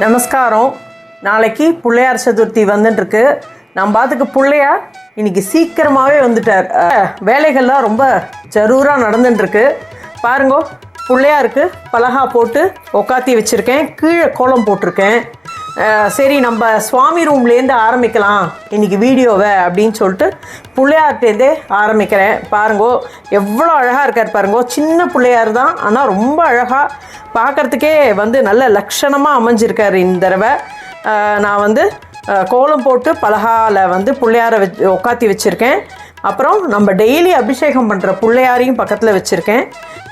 நமஸ்காரம். நாளைக்கு பிள்ளையார் சதுர்த்தி வந்துட்டுருக்கு. நம்ம பாத்துக்கு பிள்ளையார் இன்னைக்கு சீக்கிரமாகவே வந்துட்டார். வேலைகள்லாம் ரொம்ப ஜரூராக நடந்துட்டுருக்கு. பாருங்கோ, பிள்ளையாருக்கு பலகா போட்டு உக்காத்தி வச்சுருக்கேன். கீழே கோலம் போட்டிருக்கேன். சரி, நம்ம சுவாமி ரூம்லேருந்து ஆரம்பிக்கலாம் இன்றைக்கி வீடியோவை அப்படின்னு சொல்லிட்டு பிள்ளையார்ட்டேருந்தே ஆரம்பிக்கிறேன். பாருங்கோ, எவ்வளோ அழகாக இருக்கார் பாருங்கோ. சின்ன பிள்ளையார் தான், ஆனால் ரொம்ப அழகாக பார்க்குறதுக்கே நல்ல லட்சணமாக அமைஞ்சிருக்கார். இந்த தடவை நான் கோலம் போட்டு பலகாவில் பிள்ளையாரை உக்காத்தி வச்சுருக்கேன். அப்புறம் நம்ம டெய்லி அபிஷேகம் பண்ணுற பிள்ளையாரையும் பக்கத்தில் வச்சுருக்கேன்.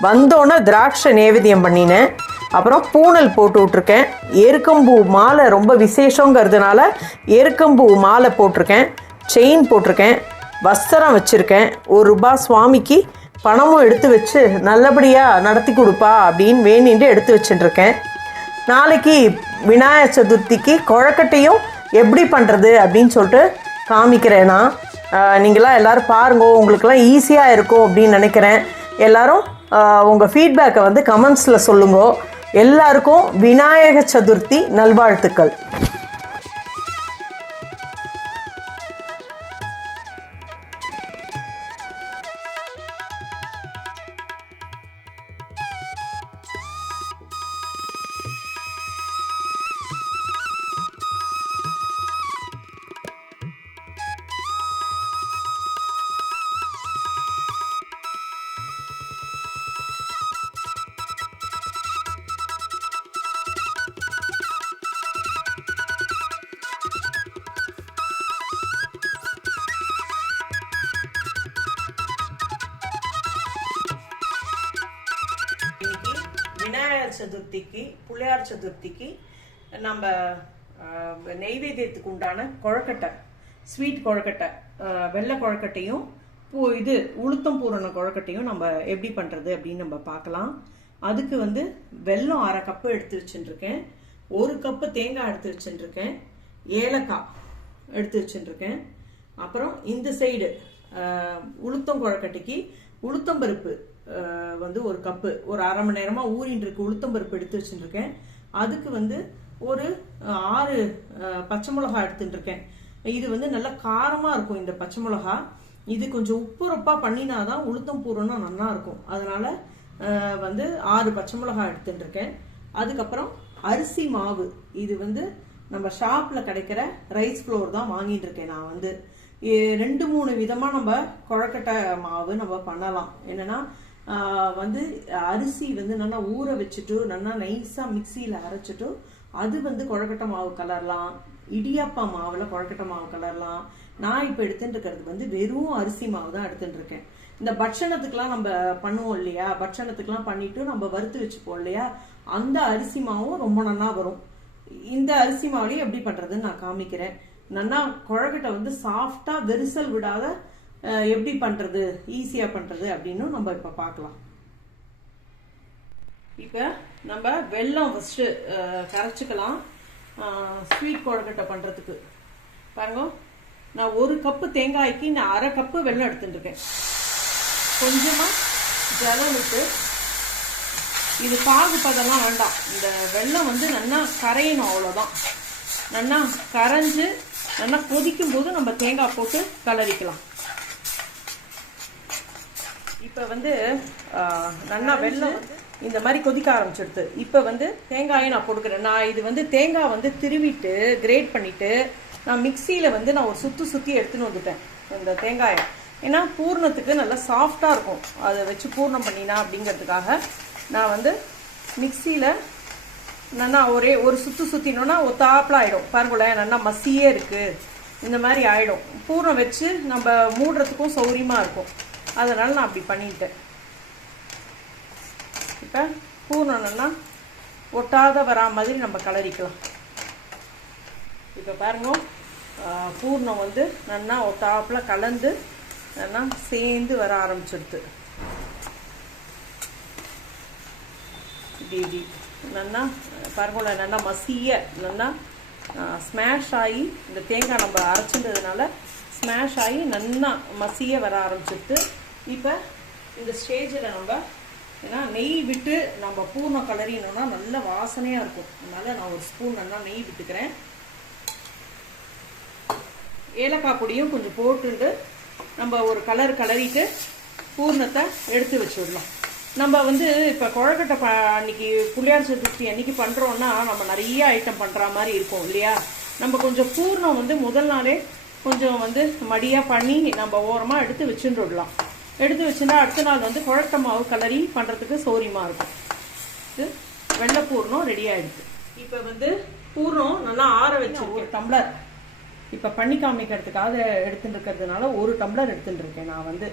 வந்தோன்னே திராட்சை நேவேத்தியம் பண்ணினேன். அப்புறம் பூனல் போட்டு விட்ருக்கேன். எருக்கம்பூ மாலை ரொம்ப விசேஷங்கிறதுனால எருக்கம்பூ மாலை போட்டிருக்கேன். செயின் போட்டிருக்கேன். வஸ்திரம் வச்சுருக்கேன். ₹1 சுவாமிக்கு பணமும் எடுத்து வச்சு நல்லபடியாக நடத்தி கொடுப்பா அப்படின்னு வேண்டிட்டு எடுத்து வச்சுட்டுருக்கேன். நாளைக்கு விநாயகர் சதுர்த்திக்கு கொழக்கட்டையும் எப்படி பண்ணுறது அப்படின்னு சொல்லிட்டு காமிக்கிறேன். நான் நீங்களாம் எல்லோரும் பாருங்கோ, உங்களுக்கெல்லாம் ஈஸியாக இருக்கும் அப்படின்னு நினைக்கிறேன். எல்லோரும் உங்கள் ஃபீட்பேக்கை கமெண்ட்ஸில் சொல்லுங்கோ. எல்லாருக்கும் விநாயகர் சதுர்த்தி நல்வாழ்த்துக்கள். விநாயகர் சதுர்த்திக்கு பிள்ளையார் சதுர்த்திக்கு நம்ம நெய்வேத்தியத்துக்கு உண்டான கொழக்கட்டை, ஸ்வீட் கொழக்கட்டை, வெள்ளை கொழக்கட்டையும் உளுத்தம் பூரண கொழக்கட்டையும் நம்ம எப்படி பண்ணுறது அப்படின்னு நம்ம பார்க்கலாம். அதுக்கு வெல்லம் 1/2 கப்பு எடுத்து வச்சுட்டுருக்கேன். 1 கப்பு தேங்காய் எடுத்து வச்சுட்டுருக்கேன். ஏலக்காய் எடுத்து வச்சுட்டுருக்கேன். அப்புறம் இந்த சைடு உளுத்தம் கொழக்கட்டைக்கு உளுத்தம்பருப்பு 1 கப்பு, ஒரு 1/2 மணி நேரமாக ஊறின்னு இருக்கு உளுத்தம்பருப்பு எடுத்து வச்சுருக்கேன். அதுக்கு ஒரு 6 பச்சை மிளகா எடுத்துட்டுருக்கேன். இது நல்லா காரமாக இருக்கும் இந்த பச்சை மிளகா. இது கொஞ்சம் உப்புரப்பாக பண்ணினாதான் உளுத்தம் பூரணம் நல்லா இருக்கும். அதனால 6 பச்சை மிளகா எடுத்துட்டுருக்கேன். அதுக்கப்புறம் அரிசி மாவு, இது நம்ம ஷாப்பில் கிடைக்கிற ரைஸ் ஃப்ளோர் தான் வாங்கிட்டு இருக்கேன். நான் 2-3 விதமாக நம்ம கொழக்கட்டை மாவு நம்ம பண்ணலாம். என்னன்னா அரிசி நல்லா ஊற வச்சுட்டு நல்லா நைஸாக மிக்சியில் அரைச்சிட்டு அது கொழக்கட்டை மாவு கலரலாம். இடியாப்பா மாவில் கொழக்கட்டை மாவு கலரலாம். நான் இப்போ எடுத்துட்டு இருக்கிறது வெறும் அரிசி மாவு தான் எடுத்துட்டு இருக்கேன். இந்த பட்சணத்துக்கெல்லாம் நம்ம பண்ணுவோம் இல்லையா, பட்சணத்துக்கெல்லாம் பண்ணிட்டு நம்ம வறுத்து வச்சுப்போம் இல்லையா, அந்த அரிசி மாவும் ரொம்ப நல்லா வரும். இந்த அரிசி மாவுலையும் எப்படி பண்ணுறதுன்னு நான் காமிக்கிறேன். நல்லா கொழக்கட்டை சாஃப்டா வெரிசல் விடாத எப்படி பண்றது, ஈஸியா பண்றது அப்படின்னு நம்ம இப்ப பார்க்கலாம். இப்ப நம்ம வெல்லம் ஃபர்ஸ்ட் கரைச்சிக்கலாம். ஸ்வீட் கொழக்கட்டை பண்றதுக்கு பாருங்க, நான் 1 கப்பு தேங்காய்க்கு நான் 1/2 கப்பு வெல்லம் எடுத்துட்டு இருக்கேன். கொஞ்சமா ஜலம் விட்டு, இது பாகு பதெல்லாம் வேண்டாம். இந்த வெல்லம் நல்லா கரையணும், அவ்வளவுதான். நல்லா கரைஞ்சு நல்லா கொதிக்கும் போது நம்ம தேங்காய் போட்டு கலரிக்கலாம். இப்ப நல்லா வெல்லம் இந்த மாதிரி கொதிக்க ஆரம்பிச்சிடுது. இப்ப தேங்காயை நான் போட்டுக்கிறேன். நான் இது தேங்காய் திருவிட்டு கிரேட் பண்ணிட்டு நான் மிக்சியில நான் ஒரு சுத்தி எடுத்துன்னு வந்துட்டேன் இந்த தேங்காயை. ஏன்னா பூர்ணத்துக்கு நல்லா சாஃப்டா இருக்கும், அதை வச்சு பூர்ணம் பண்ணினா அப்படிங்கிறதுக்காக நான் மிக்சியில நல்லா ஒரு சுத்தினோன்னா ஒத்தாப்புல ஆயிடும். பாருங்களேன், நல்லா மசியே இருக்கு. இந்த மாதிரி ஆயிடும். பூர்ணம் வச்சு நம்ம மூடுறதுக்கும் சௌரியமா இருக்கும். அதனால நான் அப்படி பண்ணிட்டேன். இப்ப பூர்ணம் நல்லா ஒட்டாத வரா மாதிரி நம்ம கலரிக்கலாம். இப்ப பாருங்க, பூர்ணம் நல்லா ஒத்தாப்புல கலந்து நல்லா சேர்ந்து வர ஆரம்பிச்சிடுது. இப்படி நல்லா பாருங்கள, நல்லா மசிய நல்லா ஸ்மாஷ் ஆகி, இந்த தேங்காய் நம்ம அரைச்சின்றதுனால ஸ்மாஷ் ஆகி நல்லா மசிய வர ஆரம்பிச்சிடுது. இப்போ இந்த ஸ்டேஜில் நம்ம ஏன்னா நெய் விட்டு நம்ம பூர்ணம் கலரினோம்னா நல்ல வாசனையாக இருக்கும். அதனால நான் ஒரு ஸ்பூன் நல்லா நெய் விட்டுக்கிறேன். ஏலக்காய் பொடியும் கொஞ்சம் போட்டுட்டு நம்ம ஒரு கலரிட்டு பூர்ணத்தை எடுத்து வச்சுடலாம். நம்ம வந்து இப்போ கொழக்கட்டை அன்னைக்கு புளியார் சதுர்த்தி அன்னைக்கு பண்ணுறோன்னா நம்ம நிறைய ஐட்டம் பண்ணுற மாதிரி இருக்கும் இல்லையா. நம்ம கொஞ்சம் பூர்ணம் வந்து முதல் நாளே கொஞ்சம் வந்து மடியாக பண்ணி நம்ம ஓரமாக எடுத்து வச்சுட்டுடலாம். எடுத்து வச்சுன்னா அடுத்த நாள் வந்து கொழக்கட்டை மாவு கலரி பண்ணுறதுக்கு சௌரியமாக இருக்கும். இது வெள்ளை பூர்ணம் ரெடி ஆகிடுது. இப்போ வந்து பூர்ணம் நல்லா ஆற வச்சு ஒரு டம்ளர் இப்போ பண்ணி காமிக்கிறதுக்காக எடுத்துட்டு இருக்கிறதுனால ஒரு டம்ளர் எடுத்துட்டு இருக்கேன். நான் வந்து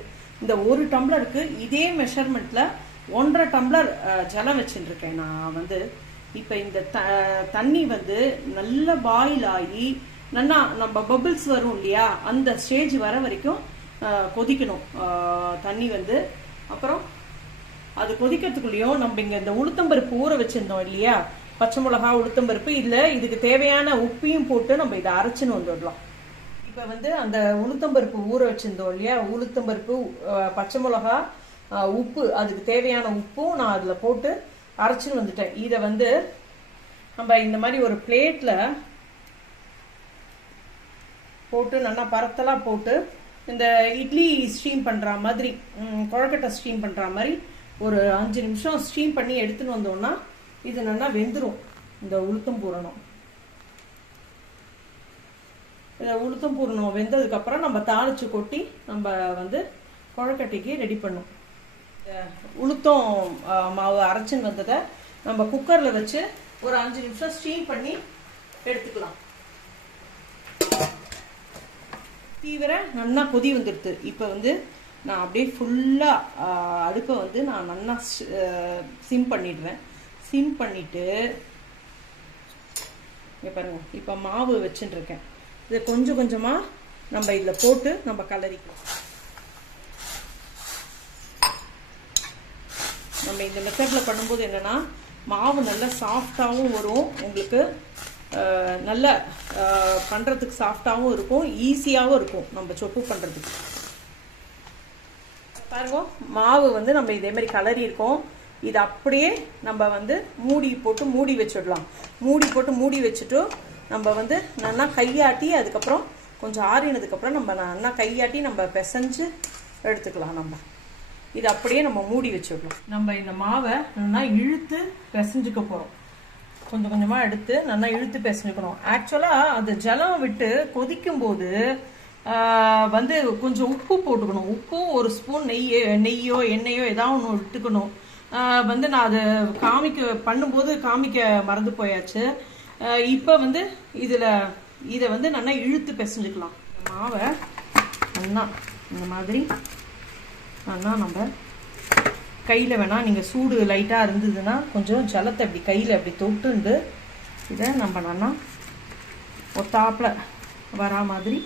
இந்த ஒரு டம்ளருக்கு இதே மெஷர்மெண்ட்ல 1.5 டம்ளர் ஜலம் வச்சுட்டு இருக்கேன். நான் வந்து இப்போ இந்த தண்ணி வந்து நல்ல பாயில் ஆகி நல்லா நம்ம பபிள்ஸ் வரும் இல்லையா, அந்த ஸ்டேஜ் வர வரைக்கும் கொதிக்கணும் தண்ணி வந்து. அப்புறம் அது கொதிக்கிறதுக்குள்ளேயும் நம்ம இங்கே இந்த உளுத்தம்பருப்பு ஊற வச்சிருந்தோம் இல்லையா, பச்சை மிளகா உளுத்தம்பருப்பு, இதில் இதுக்கு தேவையான உப்பையும் போட்டு நம்ம இதை அரைச்சின்னு வந்துடலாம். இப்போ வந்து அந்த உளுத்தம்பருப்பு ஊற வச்சிருந்தோம் இல்லையா, உளுத்தம்பருப்பு பச்சை மிளகா உப்பு, அதுக்கு தேவையான உப்பும் நான் அதில் போட்டு அரைச்சின்னு வந்துட்டேன். இதை வந்து நம்ம இந்த மாதிரி ஒரு பிளேட்டில் போட்டு நல்லா பரத்தலாக போட்டு இந்த இட்லி ஸ்டீம் பண்ணுற மாதிரி கொழக்கட்டை ஸ்டீம் பண்ணுற மாதிரி ஒரு 5 நிமிஷம் ஸ்டீம் பண்ணி எடுத்துன்னு வந்தோம்னா இது நல்லா வெந்துடும். இந்த உளுத்தம் பூரணம் வெந்ததுக்கப்புறம் நம்ம தாளிச்சு கொட்டி நம்ம வந்து கொழக்கட்டைக்கு ரெடி பண்ணும். உளுத்தம் மாவு அரைச்சின்னு வந்ததை நம்ம குக்கரில் வச்சு ஒரு 5 நிமிஷம் ஸ்டீம் பண்ணி எடுத்துக்கலாம். தீவிர நல்லா கொதி வந்துடுது. இப்போ வந்து நான் அப்படியே ஃபுல்லாக அடுப்பை வந்து நான் நல்லா சிம் பண்ணிடுறேன். சிம் பண்ணிவிட்டு இங்கே பாருங்க, இப்போ மாவு வச்சுட்டுருக்கேன். இதை கொஞ்சம் கொஞ்சமாக நம்ம இதில் போட்டு நம்ம கலரிக்கலாம். நம்ம இந்த மெத்தடில் பண்ணும்போது என்னென்னா மாவு நல்லா சாஃப்டாகவும் வரும், உங்களுக்கு நல்ல பண்ணுறதுக்கு சாஃப்டாகவும் இருக்கும், ஈஸியாகவும் இருக்கும் நம்ம சொப்பு பண்ணுறதுக்கு. பாருங்க, மாவு வந்து நம்ம இதே மாதிரி கலரி இருக்கோம். இது அப்படியே நம்ம வந்து மூடி போட்டு மூடி வச்சிடலாம். மூடி வச்சுட்டு நம்ம வந்து நல்லா கையாட்டி, அதுக்கப்புறம் கொஞ்சம் ஆறினதுக்கப்புறம் நம்ம நல்லா கையாட்டி நம்ம பிசைஞ்சு எடுத்துக்கலாம். நம்ம இது அப்படியே நம்ம மூடி வச்சிடலாம். நம்ம இந்த மாவை நல்லா இழுத்து பிசைஞ்சுக்க போகிறோம். கொஞ்சம் கொஞ்சமாக எடுத்து நல்லா இழுத்து பிசைஞ்சுக்கணும். ஆக்சுவலாக அது ஜலம் விட்டு கொதிக்கும் போது வந்து கொஞ்சம் உப்பு போட்டுக்கணும். உப்பும் ஒரு ஸ்பூன் நெய்யோ எண்ணெயோ ஏதாவது ஒன்று விட்டுக்கணும். வந்து நான் அது பண்ணும்போது காமிக்க மறந்து போயாச்சு. இப்போ வந்து இதை வந்து நல்லா இழுத்து பிசைஞ்சுக்கலாம். மாவை நல்லா இந்த மாதிரி நல்லா நம்ம கையில் வேணால் நீங்கள் சூடு லைட்டாக இருந்ததுன்னா கொஞ்சம் ஜலத்தை அப்படி கையில் அப்படி தொட்டுண்டு இதை நம்ம நல்லா ஒத்தாப்பில் வரா மாதிரி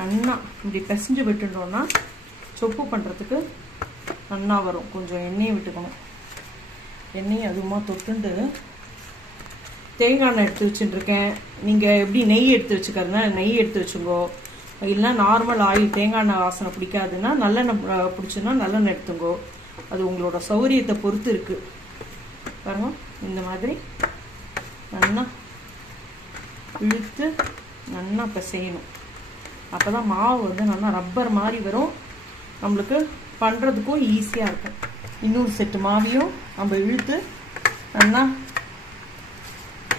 நல்லா இப்படி பிசைஞ்சு விட்டுட்டோம்னா சொப்பு பண்ணுறதுக்கு நல்லா வரும். கொஞ்சம் எண்ணெயை விட்டுக்கணும். எண்ணெயை அதுவுமா தொட்டுண்டு தேங்காய் எண்ணெய் எடுத்து வச்சுட்டுருக்கேன். நீங்கள் எப்படி நெய் எடுத்து வச்சுக்கிறதுனா நெய் எடுத்து வச்சுங்கோ, இல்லைன்னா நார்மல் ஆயில் தேங்காய் எண்ணெய் வாசனை பிடிக்காதுன்னா நல்லெண்ணெய் பிடிச்சுன்னா நல்லெண்ணெய் எடுத்துங்கோ. அது உங்களோட சௌகரியத்தை பொறுத்து இருக்குது. பாருங்க, இந்த மாதிரி நல்லா இழுத்து நல்லா பிசையணும். அப்போ தான் மாவு வந்து நல்லா ரப்பர் மாதிரி வரும், நம்மளுக்கு பண்ணுறதுக்கும் ஈஸியாக இருக்கும். இன்னொரு செட்டு மாவையும் நம்ம இழுத்து நல்லா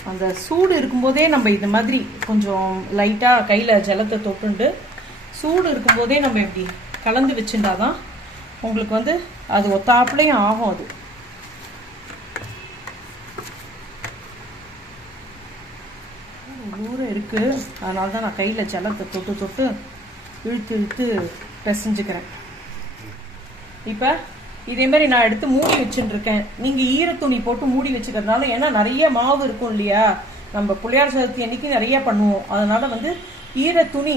அந்த சூடு இருக்கும்போதே நம்ம இந்த மாதிரி கொஞ்சம் லைட்டாக கையில் ஜலத்தை தொட்டுண்டு சூடு இருக்கும்போதே நம்ம இப்படி கலந்து வச்சுட்டாதான் உங்களுக்கு வந்து அது ஒத்தாப்புலையும் ஆகும். அது ஊற இருக்குது, அதனால தான் நான் கையில் ஜலத்தை தொட்டு இழுத்து பிசைஞ்சுக்கிறேன். இப்போ இதே மாதிரி நான் எடுத்து மூடி வச்சுட்டுருக்கேன். நீங்கள் ஈரத்துணி போட்டு மூடி வச்சுக்கிறதுனால, ஏன்னா நிறைய மாவு இருக்கும் இல்லையா, நம்ம புளியார் சதுர்த்தி அன்னைக்கு நிறைய பண்ணுவோம். அதனால் வந்து ஈரத்துணி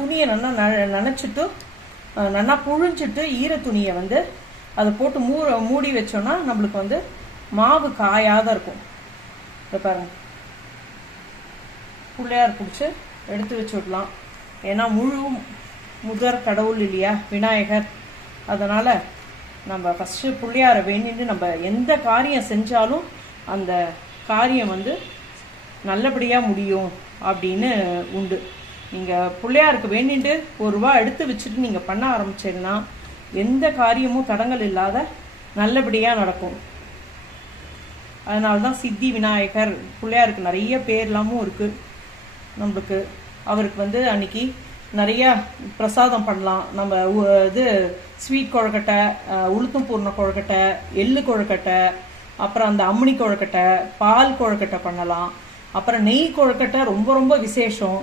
துணியை நல்லா நனைச்சிட்டு நல்லா புழிஞ்சிட்டு ஈரத்துணியை வந்து அதை போட்டு மூடி வச்சோன்னா நம்மளுக்கு வந்து மாவு காயாத இருக்கும். இப்போ பாருங்க, புள்ளையார் பிடிச்சி எடுத்து வச்சு விடலாம். ஏன்னா முதற் கடவுள் இல்லையா விநாயகர், அதனால் நம்ம ஃபஸ்ட்டு பிள்ளையாரை வேண்டிட்டு நம்ம எந்த காரியம் செஞ்சாலும் அந்த காரியம் வந்து நல்லபடியாக முடியும் அப்படின்னு உண்டு. நீங்கள் பிள்ளையாருக்கு வேண்டிட்டு ₹1 எடுத்து வச்சுட்டு நீங்கள் பண்ண ஆரம்பிச்சீங்கன்னா எந்த காரியமும் தடங்கள் இல்லாத நல்லபடியாக நடக்கும். அதனால தான் சித்தி விநாயகர் பிள்ளையாருக்கு நிறைய பேர்லாமும் இருக்குது நம்மளுக்கு. அவருக்கு வந்து அன்னைக்கு நிறையா பிரசாதம் பண்ணலாம். நம்ம இது ஸ்வீட் கொழுக்கட்டை, உளுத்தம் பூர்ண கொழுக்கட்டை, எள்ளு கொழுக்கட்டை, அப்புறம் அந்த அம்மினி கொழுக்கட்டை, பால் கொழுக்கட்டை பண்ணலாம். அப்புறம் நெய் கொழுக்கட்டை ரொம்ப ரொம்ப விசேஷம்.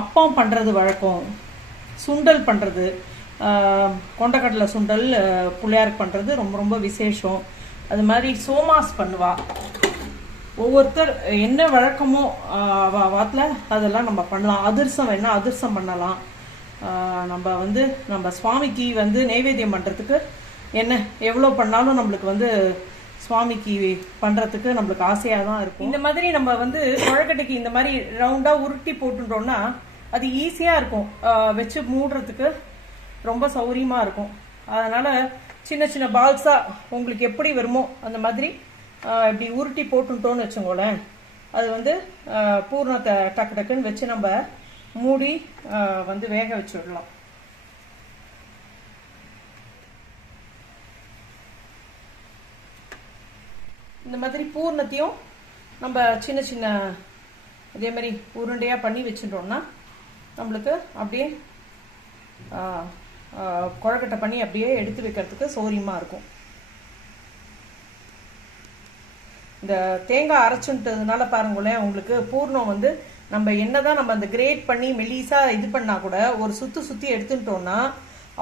அப்பம் பண்ணுறது வழக்கம். சுண்டல் பண்ணுறது, கொண்டக்கடலை சுண்டல் பிள்ளையாருக்கு பண்ணுறது ரொம்ப ரொம்ப விசேஷம். அது மாதிரி சோமாஸ் பண்ணுவா. ஒவ்வொருத்தர் என்ன வழக்கமோ வாத்தில் அதெல்லாம் நம்ம பண்ணலாம். அதிரசம் வேணால் அதிரசம் பண்ணலாம். நம்ம வந்து நம்ம சுவாமிக்கு வந்து நைவேத்தியம் பண்ணுறதுக்கு என்ன எவ்வளோ பண்ணாலும் நம்மளுக்கு வந்து சுவாமிக்கு பண்ணுறதுக்கு நம்மளுக்கு ஆசையாக தான் இருக்கும். இந்த மாதிரி நம்ம வந்து கொழுக்கட்டைக்கு இந்த மாதிரி ரவுண்டாக உருட்டி போட்டுட்டோம்னா அது ஈஸியாக இருக்கும். வச்சு மூடுறதுக்கு ரொம்ப சௌரியமாக இருக்கும். அதனால் சின்ன சின்ன பால்ஸாக உங்களுக்கு எப்படி வருமோ அந்த மாதிரி இப்படி உருட்டி போட்டுட்டோன்னு வச்சுக்கோங்களேன், அது வந்து பூர்ணத்தை டக்கு டக்குன்னு வச்சு நம்ம மூடி வந்து வேக வச்சுடலாம். இந்த மாதிரி பூர்ணத்தையும் நம்ம சின்ன சின்ன இதே மாதிரி உருண்டையாக பண்ணி வச்சுட்டோம்னா நம்மளுக்கு அப்படியே கொழுக்கட்டை பண்ணி அப்படியே எடுத்து வைக்கிறதுக்கு சௌரியமாக இருக்கும். இந்த தேங்காய் அரைச்சுட்டதுனால பாருங்களேன், உங்களுக்கு பூர்ணம் வந்து நம்ம என்னதான் நம்ம அந்த கிரேட் பண்ணி மெல்லிசா இது பண்ணா கூட ஒரு சுற்றி எடுத்துட்டோம்னா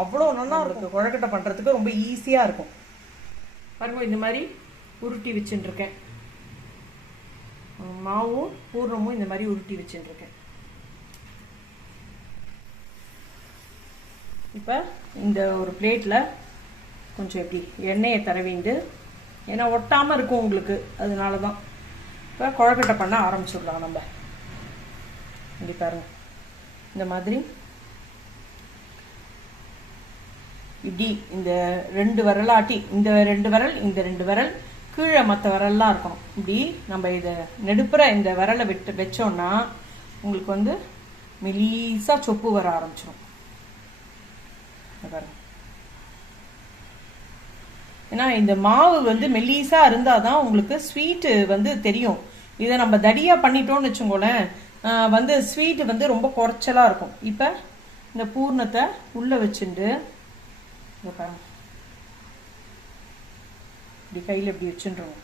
அவ்வளோ நல்லா இருக்கும். கொழுக்கட்டை பண்ணுறதுக்கு ரொம்ப ஈஸியாக இருக்கும். பாருங்க, இந்த மாதிரி உருட்டி வச்சுட்டுருக்கேன். மாவும் பூர்ணமும் இந்த மாதிரி உருட்டி வச்சுட்டுருக்கேன். இப்போ இந்த ஒரு பிளேட்டில் கொஞ்சம் எப்படி எண்ணெயை தடவிண்டு, ஏன்னா ஒட்டாமல் இருக்கும் உங்களுக்கு, அதனால தான். இப்போ கொழுக்கட்டை பண்ண ஆரம்பிச்சுடலாம் நம்ம. இப்படி பாருங்க, இந்த மாதிரி இப்படி இந்த 2 விரலாட்டி, இந்த 2 விரல், இந்த 2 விரல், கீழே மற்ற விரல்லாம் இருக்கணும். இப்படி நம்ம இதை நெடுப்புற இந்த விரலை வச்சோம்னா உங்களுக்கு வந்து மெலீஸா சொப்பு வர ஆரம்பிச்சிடும். ஏன்னா இந்த மாவு வந்து மெல்லீஸா இருந்தாதான் உங்களுக்கு ஸ்வீட்டு வந்து தெரியும். இதை நம்ம தடியா பண்ணிட்டோம்னு வச்சுக்கோங்களேன், வந்து ஸ்வீட்டு வந்து ரொம்ப குறைச்சலா இருக்கும். இப்ப இந்த பூர்ணத்தை உள்ள வச்சுட்டு இப்படி கையில் இப்படி வச்சுருவோம்.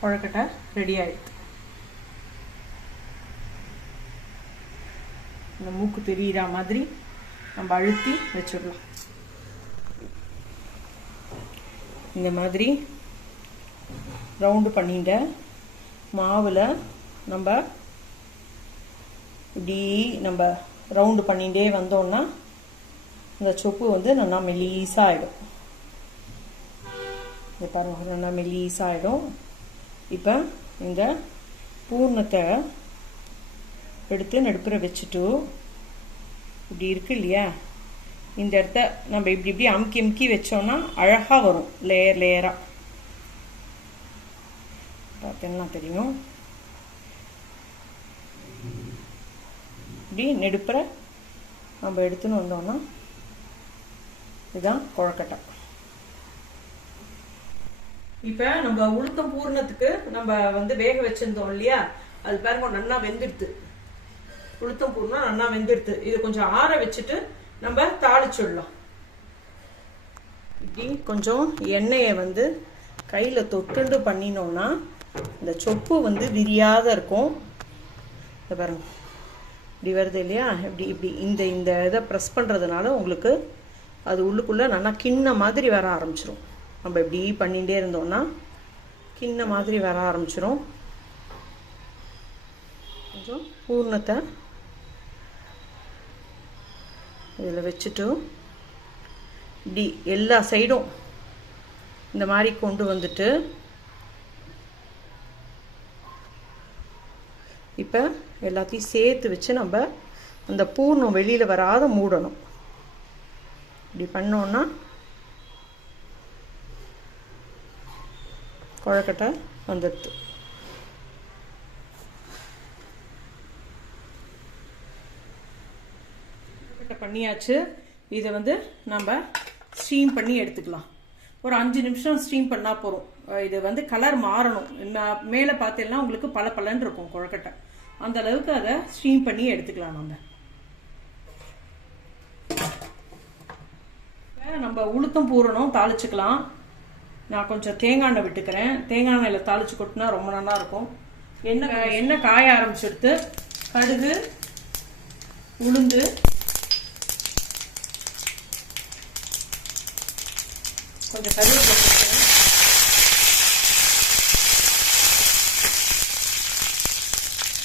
கொழுக்கட்டை ரெடி ஆயிடுது. இந்த மூக்கு தெரியிற மாதிரி நம்ம அழுத்தி வச்சிடலாம். இந்த மாதிரி ரவுண்டு பண்ணிட்ட மாவில் நம்ம இப்படி நம்ம ரவுண்டு பண்ணிகிட்டே வந்தோம்னா இந்த சொப்பு வந்து நல்லா மெலீஸாக ஆகிடும். இந்த பாருங்க, நல்லா மெலீஸாக ஆகிடும். இப்போ இந்த பூர்ணத்தை எடுத்து நடுப்புற வச்சுட்டு இப்படி இருக்கு இல்லையா, இந்த இடத்த நம்ம இப்படி இப்படி அமுக்கி அமுக்கி வச்சோம்னா அழகாக வரும். லேயர் லேயராக பார்த்தீங்கன்னா தெரியும். இப்படி நெடுப்புற நம்ம எடுத்துன்னு வந்தோம்னா இதுதான் கொழுக்கட்டை. இப்ப நம்ம உளுத்தம் பூர்ணத்துக்கு நம்ம வந்து வேக வச்சிருந்தோம் இல்லையா, அது பாருங்க நல்லா வெந்துடுது. உளுத்தம் பூர்ணம் நல்லா வெந்துடுது. இது கொஞ்சம் ஆற வச்சுட்டு நம்ம தாளிச்சுடலாம். இப்படி கொஞ்சம் எண்ணெயை வந்து கையில தொட்டுண்டு பண்ணினோம்னா இந்த சொப்பு வந்து விரியாத இருக்கும். இந்த பாருங்க இப்படி வருது இல்லையா, இப்படி இப்படி இந்த இந்த இதை ப்ரெஸ் பண்றதுனால உங்களுக்கு அது உள்ளுக்குள்ள நல்லா கிண்ண மாதிரி வர ஆரம்பிச்சிடும். நம்ம இப்படி பண்ணிகிட்டே இருந்தோம்னா கிண்ண மாதிரி வர ஆரம்பிச்சிடும். கொஞ்சம் பூர்ணத்தை இதில் வச்சுட்டு இப்படி எல்லா சைடும் இந்த மாதிரி கொண்டு வந்துட்டு இப்போ எல்லாத்தையும் சேர்த்து வச்சு நம்ம அந்த பூர்ணம் வெளியில் வராத மூடணும். இப்படி பண்ணோன்னா கொழக்கட்டை வந்துடுது. கொழக்கட்டை பண்ணியாச்சு. இதை வந்து நம்ம ஸ்டீம் பண்ணி எடுத்துக்கலாம். ஒரு 5 நிமிஷம் ஸ்டீம் பண்ணால் போதும். இது வந்து கலர் மாறணும். மேலே பார்த்தீங்கன்னா உங்களுக்கு பல பலன்னு இருக்கும் கொழக்கட்டை. அந்த அளவுக்கு அதை ஸ்டீம் பண்ணி எடுத்துக்கலாம். நம்ம உளுத்தம் பூரணம் தாளிச்சுக்கலாம். நான் கொஞ்சம் தேங்காய் எண்ணெய் விட்டுக்கிறேன். தேங்காய் எண்ணெயில் தாளிச்சு கொட்டினா ரொம்ப நல்லா இருக்கும். எண்ணெய் காய ஆரம்பிச்சுடுத்து கடுகு, உளுந்து, கொஞ்சம் கருவேப்பிலை போட்டுக்கிறேன்.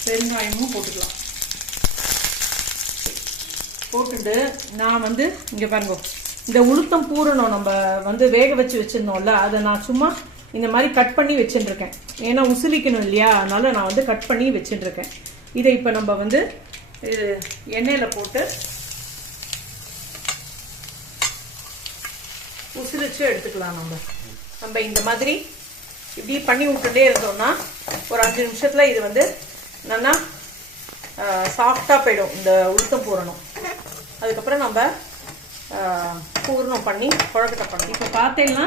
பெருங்காயமும் போட்டுக்கலாம். போட்டுட்டு நான் வந்து இங்கே பாருங்க, இந்த உளுத்தம் பூரணம் நம்ம வந்து வேக வச்சு வச்சிருந்தோம்ல, அதை நான் சும்மா இந்த மாதிரி கட் பண்ணி வச்சுட்டுருக்கேன். ஏன்னா உசிலிக்கணும் இல்லையா, அதனால நான் வந்து கட் பண்ணி வச்சுட்டுருக்கேன். இதை இப்போ நம்ம வந்து இது எண்ணெயில் போட்டு உசிலிச்சு எடுத்துக்கலாம். நம்ம இந்த மாதிரி இப்படி பண்ணி விட்டுட்டே இருந்தோம்னா ஒரு 5 நிமிஷத்தில் இது வந்து நல்லா சாஃப்டாக போயிடும் இந்த உளுத்தம் பூரணம். அதுக்கப்புறம் நம்ம பூரணம் பண்ணி கொழக்கட்டை பண்ணி இப்போ பார்த்தீங்கன்னா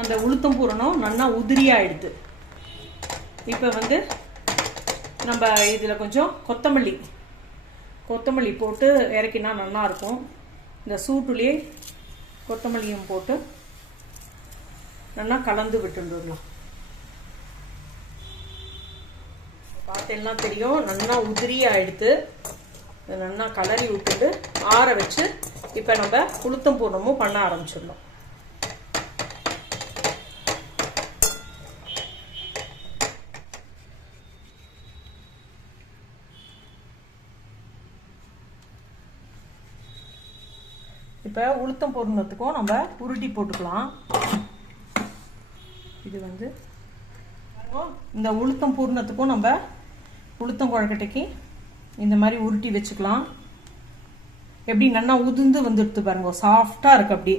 அந்த உளுத்தம் பூரணம் நல்லா உதிரியாயிடுது. இப்போ வந்து நம்ம இதில் கொஞ்சம் கொத்தமல்லி போட்டு இறக்கினா நல்லாயிருக்கும். இந்த சூட்டுலேயே கொத்தமல்லியும் போட்டு நல்லா கலந்து விட்டுடலாம். பார்த்தீங்கன்னா தெரியும் நல்லா உதிரியாயிடுது. நல்லா கலரி விட்டுட்டு ஆற வச்சு இப்போ நம்ம உளுத்தம் பூரணமும் பண்ண ஆரம்பிச்சிடலாம். இப்போ உளுத்தம் பூரணத்துக்கும் நம்ம உருட்டி போட்டுக்கலாம். இது வந்து இந்த உளுத்தம் பூரணத்துக்கும் நம்ம உளுத்தம் கொழக்கட்டைக்கு இந்த மாதிரி உருட்டி வச்சுக்கலாம். எப்படி நல்லா உதிர்ந்து வந்துடுது பாருங்க, சாஃப்டாக இருக்குது. அப்படி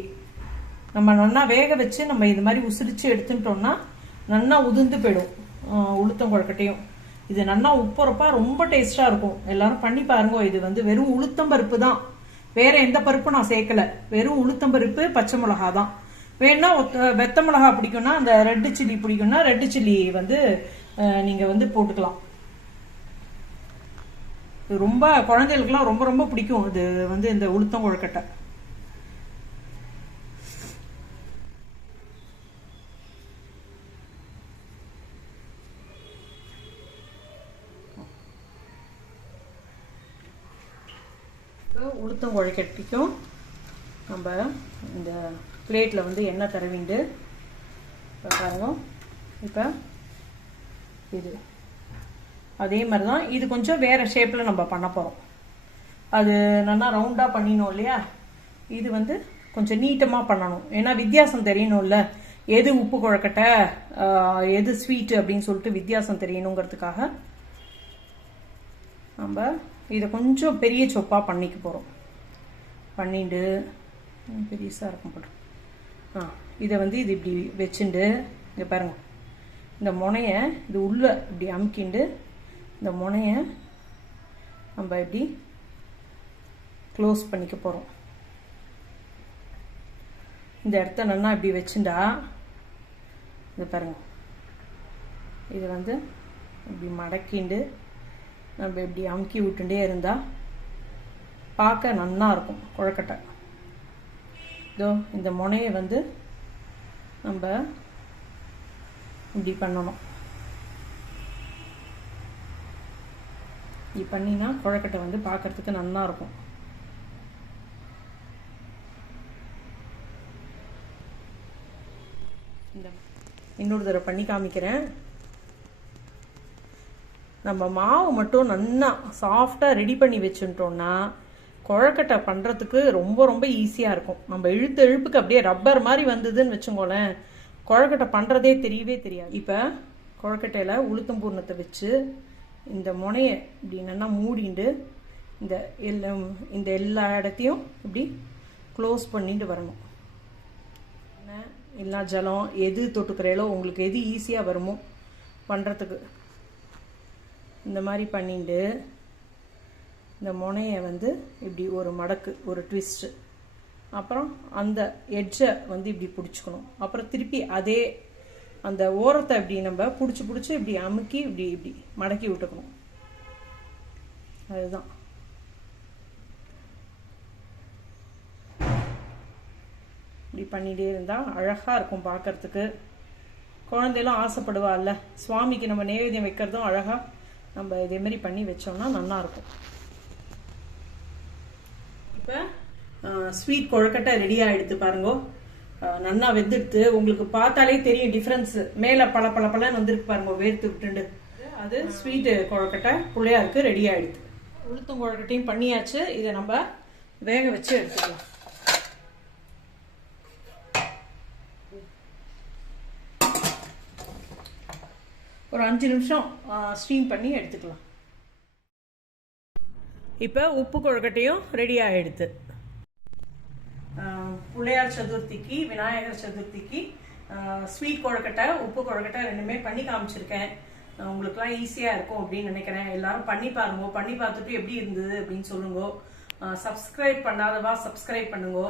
நம்ம நல்லா வேக வச்சு நம்ம இது மாதிரி உசிரிச்சு எடுத்துட்டோம்னா நல்லா உதிர்ந்து போயிடும் உளுத்தம் கொழக்கட்டையும். இது நல்லா உப்புறப்பா ரொம்ப டேஸ்டாக இருக்கும். எல்லாரும் பண்ணி பாருங்க. இது வந்து வெறும் உளுத்தம் பருப்பு தான், வேற எந்த பருப்பும் நான் சேர்க்கல. வெறும் உளுத்தம் பருப்பு, பச்சை மிளகா தான். வேணா வெத்த மிளகா பிடிக்கும்னா, அந்த ரெட்டு சில்லி பிடிக்கும்னா ரெட்டு சில்லி வந்து நீங்கள் வந்து போட்டுக்கலாம். இது ரொம்ப குழந்தைகளுக்குலாம் ரொம்ப ரொம்ப பிடிக்கும். இது வந்து இந்த உளுத்தம் கொழுக்கட்டை. உளுத்தம் கொழுக்கட்டைக்கும் நம்ம இந்த பிளேட்டில் வந்து எண்ணெய் தடவிண்டு பாருங்க. இப்போ இது அதே மாதிரி தான். இது கொஞ்சம் வேறு ஷேப்பில் நம்ம பண்ண போகிறோம். அது நல்லா ரவுண்டாக பண்ணினோம் இல்லையா, இது வந்து கொஞ்சம் நீட்டமாக பண்ணணும். ஏன்னா வித்தியாசம் தெரியணும்ல, எது உப்பு கொழுக்கட்டை எது ஸ்வீட்டு அப்படின்னு சொல்லிட்டு வித்தியாசம் தெரியணுங்கிறதுக்காக நம்ம இதை கொஞ்சம் பெரிய சொப்பாக பண்ணிக்க போகிறோம். பண்ணிட்டு பெருசாக இருக்கும் போட்டோம். இதை வந்து இது இப்படி வச்சுண்டு இங்கே பாருங்கள், இந்த முனையை இது உள்ளே இப்படி அமுக்கிண்டு இந்த முனையை நம்ம இப்படி க்ளோஸ் பண்ணிக்க போகிறோம். இந்த இடத்த நல்லா இப்படி வச்சுண்டா இது பாருங்க, இது வந்து இப்படி மடக்கிண்டு நம்ம இப்படி அமுக்கி விட்டுட்டே இருந்தால் பார்க்க நல்லா இருக்கும் கொழுக்கட்டை. இதோ இந்த முனையை வந்து நம்ம இப்படி பண்ணணும். இப்படி பண்ணினா கொழுக்கட்டை வந்து பார்க்கறதுக்கு நல்லா இருக்கும். இந்த இன்னொரு தடவை பண்ணி காமிக்கிறேன். நம்ம மாவு மட்டும் நல்லா சாஃப்டாக ரெடி பண்ணி வச்சுட்டோம்னா கொழுக்கட்டை பண்ணுறதுக்கு ரொம்ப ரொம்ப ஈஸியாக இருக்கும். நம்ம இழுப்புக்கு அப்படியே ரப்பர் மாதிரி வந்ததுன்னு வச்சுக்கோங்களேன், கொழக்கட்டை பண்ணுறதே தெரியவே தெரியாது. இப்போ கொழக்கட்டையில் உளுத்தம் பூர்ணத்தை வச்சு இந்த முனையை இப்படி நல்லா மூடிண்டு இந்த எல்லா இடத்தையும் இப்படி க்ளோஸ் பண்ணிட்டு வரணும். எல்லா ஜலம் எது தொட்டுக்கிறீங்களோ உங்களுக்கு எது ஈஸியாக வருமோ பண்ணுறதுக்கு இந்த மாதிரி பண்ணிட்டு இந்த முனையை வந்து இப்படி ஒரு மடக்கு, ஒரு ட்விஸ்ட்டு, அப்புறம் அந்த எட்ஜை வந்து இப்படி பிடிச்சிக்கணும். அப்புறம் திருப்பி அதே அந்த ஓரத்தை இப்படி நம்ம பிடிச்சி இப்படி அமுக்கி இப்படி மடக்கி விட்டுக்கணும். அதுதான். இப்படி பண்ணிகிட்டே இருந்தால் அழகாக இருக்கும் பார்க்கறதுக்கு. குழந்தையெல்லாம் ஆசைப்படுவாள்ல, சுவாமிக்கு நம்ம நைவேத்தியம் வைக்கிறதும் அழகாக நம்ம இதேமாரி பண்ணி வச்சோம்னா நல்லாயிருக்கும். இப்போ ஸ்வீட் கொழுக்கட்டை ரெடியாக எடுத்து பாருங்க. நல்லா வெந்துடுத்து. உங்களுக்கு பார்த்தாலே தெரியும் டிஃப்ரென்ஸு. மேலே பழன்னு வந்துருக்கு பாருங்க, வேர்த்து விட்டுண்டு. அது ஸ்வீட்டு கொழுக்கட்டை பிள்ளையாருக்கு ரெடி ஆகிடுது. உளுத்தம் கொழுக்கட்டையும் பண்ணியாச்சு. இதை நம்ம வேக வச்சு எடுத்துக்கலாம். ஒரு 5 நிமிஷம் ஸ்டீம் பண்ணி எடுத்துக்கலாம். இப்போ உப்பு கொழுக்கட்டையும் ரெடி ஆகிடுது. பிள்ளையார் சதுர்த்திக்கு, விநாயகர் சதுர்த்திக்கு ஸ்வீட் கொழுக்கட்டை, உப்பு கொழுக்கட்டை ரெண்டுமே பண்ணி காமிச்சிருக்கேன். உங்களுக்குலாம் ஈஸியாக இருக்கும் அப்படின்னு நினைக்கிறேன். எல்லாரும் பண்ணி பாருங்க. பண்ணி பார்த்துட்டு எப்படி இருந்தது அப்படின்னு சொல்லுங்க. சப்ஸ்கிரைப் பண்ணாதவா சப்ஸ்கிரைப் பண்ணுங்க.